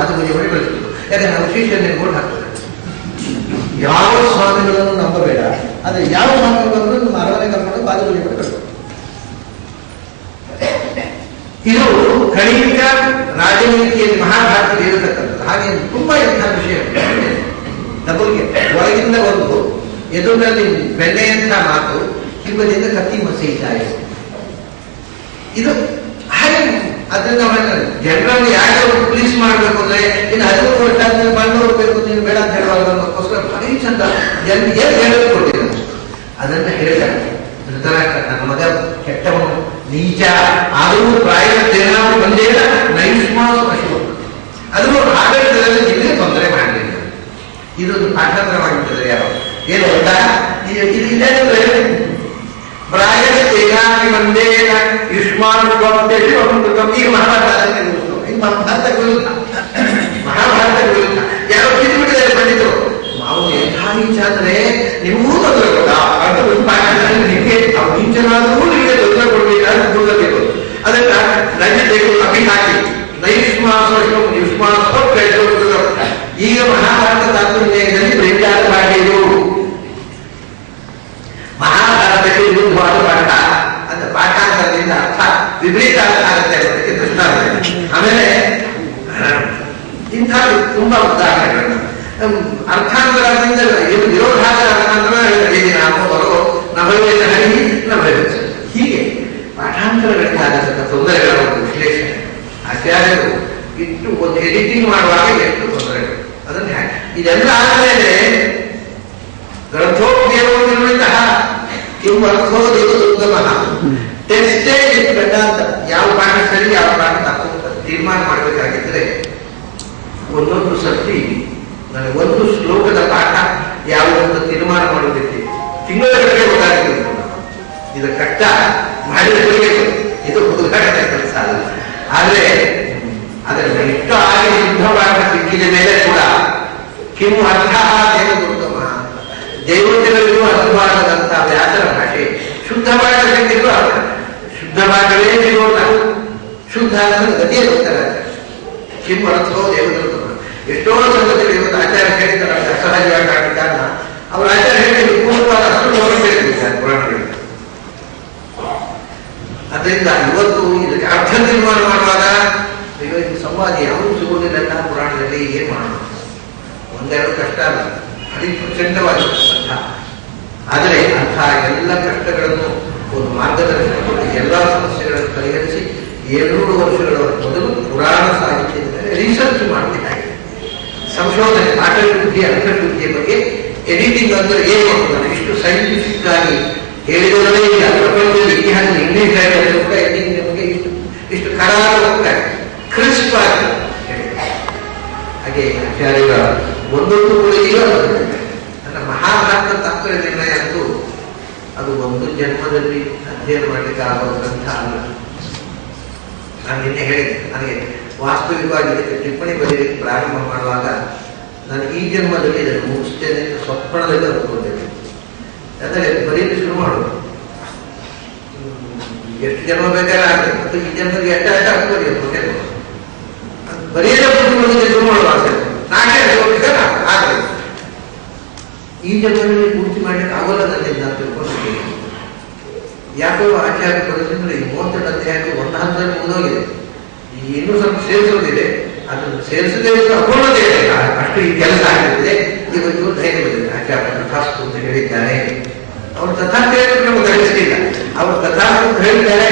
ಪಾದಪೂಜೆ ಮಾಡಿ ಕಳಿಸ್ಬೋದು. ಯಾಕಂದ್ರೆ ನಾವು ಶಿಷ್ಯನಿಗೆ ಓಟ್ ಹಾಕ್ತಾರೆ. ಯಾವ ಸ್ವಾಮಿಗಳನ್ನು ನಂಬಬೇಡ, ಆದ್ರೆ ಯಾವ ಸ್ವಾಮಿಗಳು ಬಂದರೂ ನಮ್ಮ ಅರಮನೆ ಕರ್ಕೊಂಡು ಪಾದಪೂಜೆ ಮಾಡಿ ಕಳಿಸ್ಬೋದು. ಇದು ಕಳಿಕ ರಾಜನೀತಿಯಲ್ಲಿ ಮಹಾಭಾರತದಲ್ಲಿ ಇರತಕ್ಕಂಥದ್ದು. ಹಾಗೆ ತುಂಬಾ ಇಂಥ ವಿಷಯ ನಮಗೆ ಒಳಗಿಂದ ಒಂದು ಎದುರಿನಲ್ಲಿ ಬೆಣ್ಣೆಯಂಥ ಮಾತು, ಕಿಬ್ಬದಿಂದ ಕತ್ತಿ ಮಸೀತಾಯಿ. ಇದು ಹಾಗೆ ಅದರಿಂದ ಜನರಲ್ಲಿ ಯಾಕೆ ಪೊಲೀಸ್ ಮಾಡಬೇಕು ಅಂದ್ರೆ ಇನ್ನು 13 ವರ್ಷ ಆದ್ಮೇಲೆ ಬಣ್ಣ ಹೋಗ್ಬೇಕು ನೀನು ಬೇಡ ಅಂತ ಹೇಳುವಾಗ ಅದಕ್ಕೋಸ್ಕರ ಭಾರಿ ಚಂದ ಜನರಿಗೆ ಏನು ಹೇಳೋದು ಕೊಟ್ಟಿದ್ದಾರೆ. ಅದನ್ನ ಹೇಳಿದಾಗ ಧೃತರಾಷ್ಟ್ರ ನನ್ನ ಮಗ ಕೆಟ್ಟವನು ನೀಚ ಆದರೂ ಪ್ರಾಯದೇನಾದ್ರೂ ಬಂದೇ ನೈಷ್ಮಾಸು ಪಶು ಅದು ಆಡಳಿತದಲ್ಲಿ ನಿಮಗೆ ತೊಂದರೆ ಮಾಡಲಿಲ್ಲ. ಇದೊಂದು ಪಾಠಾಂತರವಾಗಿರ್ತದೆ. ಯಾವ ಏನು ಗೊತ್ತಾ, ಇದೇನಂದ್ರೆ ಪ್ರಾಯದೇನಾಗಿ ಬಂದೇನ ಯುಷ್ಮಾನುಷ್ಮಾಂತೇಶಿ ಈಗ ಮಹಾಭಾರತ ವಿರುದ್ಧ ಯಾರೋ ಕಿತ್ಬಿಟ್ಟಿದ್ದಾರೆ ಪಂಡಿತರು. ನಾವು ಎಂಥ ನೀಚ ಅಂದ್ರೆ ನಿಮಗೂ ತೊಂದರೆ ಕೊಡ ನಿಮಗೆ ನೀಚನಾದರೂ ನಿಮಗೆ ತೊಂದರೆ ಕೊಡ್ಬೇಕಾದ್ರೆ ಕೂಡಬೇಕು. ಅದನ್ನ ನೈಜತೆಗೂ ಅಭಿ ಹಾಕಿ ನೈಷ್ಮಾಸ ಯುಷ್ಮಾಸ ಈಗ ಮಹಾಭಾರತ ತಾತ್ಪರ್ಯದಲ್ಲಿ ಪ್ರಚಾರ ಮಾಡಿರು. ಮಹಾಭಾರತಕ್ಕೆ ವಿರುದ್ಧವಾದ ಪಾಠ ಅಂತ ಪಾಠಾಂತರದಿಂದ ಅರ್ಥ ವಿಪರೀತ ಆಗುತ್ತೆ ಅನ್ನೋದಕ್ಕೆ ದೃಷ್ಟಾಂತ. ಆಮೇಲೆ ಇಂಥ ತುಂಬಾ ಉದಾಹರಣೆಗಳನ್ನ ಅರ್ಥಾಂತರದಿಂದ ವಿರೋಧಾಂತರ ಅರ್ಥಾಂತರ ನಭವೇದ ಹರಿ ನಭವೇದ ಹೀಗೆ ಪಾಠಾಂತರಗಳಿಗೆ ಆಗತಕ್ಕ ತೊಂದರೆಗಳ ಒಂದು ವಿಶ್ಲೇಷಣೆ ಆಚಾರ್ಯರು ಇಟ್ಟು ಒಂದು ಎಡಿಟಿಂಗ್ ಮಾಡುವಾಗ ಎಷ್ಟು ತೊಂದರೆಗಳು ಅದನ್ನ ಇದೆಲ್ಲ ಆದ್ಮೇಲೆ ಗ್ರಂಥೋಪಯೋಗವಿರುವಂತಹ ಕಿಂ ಅರ್ಥೋ ದೇವದುರ್ಗಮ ಟೆಸ್ಟೇ ಇಟ್ಕೊಂಡ ಅಂತ ಯಾವ ಪಾಠ ಸರಿ ಯಾವ ಪಾಠ ತಪ್ಪು ತೀರ್ಮಾನ ಮಾಡಬೇಕಾಗಿದ್ರೆ ಒಂದೊಂದು ಸರ್ತಿ ನನಗೆ ಒಂದು ಶ್ಲೋಕದ ಪಾಠ ಯಾವುದೊಂದು ತೀರ್ಮಾನ ಮಾಡೋದಕ್ಕೆ ತಿಂಗಳಗಟ್ಟಲೆ ಗೊತ್ತಾಗಿತ್ತು. ಇದು ಕಷ್ಟ ಮಾಡಿದವರಿಗೆ ಇದು ಉದ್ಘಾಟನೆ ಕೆಲಸ ಅಲ್ಲ. ಆದ್ರೆ ಅದನ್ನು ಇಷ್ಟು ಆಗಿ ಶುದ್ಧವಾದ ಸಿಕ್ಕಿದ ಮೇಲೆ ಕೂಡ ಕಿಂ ಅರ್ಥ ದೇವದುರ್ಗಮ ದೇವತೆಗಳಿಗೂ ಅರ್ಥವಾಗದಂತಹ ವ್ಯಾಸರ ಭಾಷೆ ಶುದ್ಧವಾದ ಸಿಕ್ಕಿದ್ರು ಶುದ್ಧವಾಗಲೇ ಸಿಗೋಲ್ಲ. ಶುದ್ಧ ಅನ್ನೋದು ಗತಿಯೇ ಗೊತ್ತಾರೆ. ಕಿಂ ಅರ್ಥೋ ದೇವದುರ್ಗಮ ಎಷ್ಟೋ ಸಂಗತಿಗಳು ಇವತ್ತು ಆಚಾರ್ಯ ಹೇಳಿದ್ದಾರೆ ಅಸಹಜವಾಗಿ ಆದ ಕಾರಣ ಅವ್ರ ಆಚಾರ್ಯ ಹೇಳಿ ಪೂರ್ಣವಾದ ಅಷ್ಟು ಹೇಳಿದ್ದಾರೆ ಪುರಾಣಗಳಿಗೆ. ಅದರಿಂದ ಇವತ್ತು ಇದಕ್ಕೆ ಅರ್ಥ ನಿರ್ಮಾಣ ಮಾಡುವಾಗ ಅಯ್ಯೋ ಇದು ಸಂವಾದ ಯಾವುದು ಸಿಗುವುದಿಲ್ಲ ಪುರಾಣದಲ್ಲಿ ಏನ್ ಮಾಡೋಣ, ಒಂದೆರಡು ಕಷ್ಟ ಅಲ್ಲ, ಅತಿ ಪ್ರಚಂಡವಾದ ಅರ್ಥ. ಆದರೆ ಅಂಥ ಎಲ್ಲ ಕಷ್ಟಗಳನ್ನು ಒಂದು ಮಾರ್ಗದರ್ಶನ ಕೊಟ್ಟು ಎಲ್ಲ ಸಮಸ್ಯೆಗಳನ್ನು ಪರಿಹರಿಸಿ 200 ವರ್ಷಗಳ ಮೊದಲು ಪುರಾಣ ಸಾಹಿತ್ಯದ ಮೇಲೆ ರಿಸರ್ಚ್ ಮಾಡಬೇಕಾಗಿದೆ. ಸಂಶೋಧನೆ ಆಟವಿದ್ಯೆ ಅಂತರ್ವಿದ್ಯೆಯ ಬಗ್ಗೆ ಎಡಿಟಿಂಗ್ ಅಂದ್ರೆ ಏನು ಅಂತ ಇಷ್ಟು ಸೈಂಟಿಫಿಕ್ ಆಗಿ ಹೇಳಿದವರೇ ಇಲ್ಲ. ಪ್ರಪಂಚದ ಇತಿಹಾಸ ಇಂಗ್ಲಿಷ್ ಕೂಡ ಎಡಿಟಿಂಗ್ ಬಗ್ಗೆ ಇಷ್ಟು ಕರಾಳ ಹೋಗ್ತಾರೆ, ಕ್ರಿಸ್ಪ್ ಆಗಿ. ಹಾಗೆ ಆಚಾರ್ಯರ ಒಂದೊಂದು ಕೂಡ ನನ್ನ ಮಹಾಭಾರತ ತಾತ್ಪರ್ಯ ನಿರ್ಣಯ ಅಂತೂ ಅದು ಒಂದು ಜನ್ಮದಲ್ಲಿ ಅಧ್ಯಯನ ಮಾಡಲಿಕ್ಕೆ ಆಗುವ ಗ್ರಂಥ ಅಲ್ಲ. ನಾನು ನಿನ್ನೆ ಹೇಳಿದೆ, ನನಗೆ ವಾಸ್ತವಿಕವಾಗಿ ಇದಕ್ಕೆ ಟಿಪ್ಪಣಿ ಬರೆಯಲಿಕ್ಕೆ ಪ್ರಾರಂಭ ಮಾಡುವಾಗ ನಾನು ಈ ಜನ್ಮದಲ್ಲಿ ಇದನ್ನು ಮುಗಿಸ್ತೇನೆ ಸ್ವಪ್ನದಲ್ಲಿ ಅಂದ್ಕೊಂಡಿದ್ದೆ. ಅಂದರೆ ಬರೀಲಿ ಶುರು ಮಾಡೋದು ಎಷ್ಟು ಜನ್ಮ ಬೇಕಾದ್ರೆ ಆಗಲಿ, ಮತ್ತು ಈ ಜನ್ಮದಲ್ಲಿ ಎಟ್ಟ ಬರೆಯೋದು ಬರೆಯಲೇ ಶುರು ಮಾಡುವಾಗ ಆಗಲಿ ಈ ಜನ್ಮದಲ್ಲಿ ಪೂರ್ತಿ ಮಾಡ್ಲಿಕ್ಕೆ ಆಗೋಲ್ಲ ನನ್ನಿಂದ ಅಂತ ತಿಳ್ಕೊಂಡಿದ್ದೀನಿ. ಯಾಕೋ ಆಚಾರ್ಯ ಪರಿಸ್ಥಿತಿ 32 ಅಧ್ಯಾಯಕ್ಕೆ ಒಂದು ಹಂತದಲ್ಲಿ ಮುಗಿದೋಗಿದೆ. ಇನ್ನೂ ಸ್ವಲ್ಪ ಸೇರಿಸೋದಿದೆ, ಅದನ್ನು ಸೇರಿಸದೇ ಅಪೂರ್ಣತೆ ಇದೆ. ಅಷ್ಟು ಈ ಕೆಲಸ ಆಗಿರ್ತದೆ. ಇವತ್ತು ಧೈರ್ಯ ಬಂದಿದೆ. ಆಚಾರ್ಯ ತಥಾಸ್ತು ಅಂತ ಹೇಳಿದ್ದಾರೆ. ಅವರು ತಥಾಸ್ತು ಹೇಳಿದ್ರೆ ನಮಗೆ ಗ್ರಹಿಸಲಿಲ್ಲ. ಅವರು ತಥಾಸ್ತು ಹೇಳಿದ್ದಾರೆ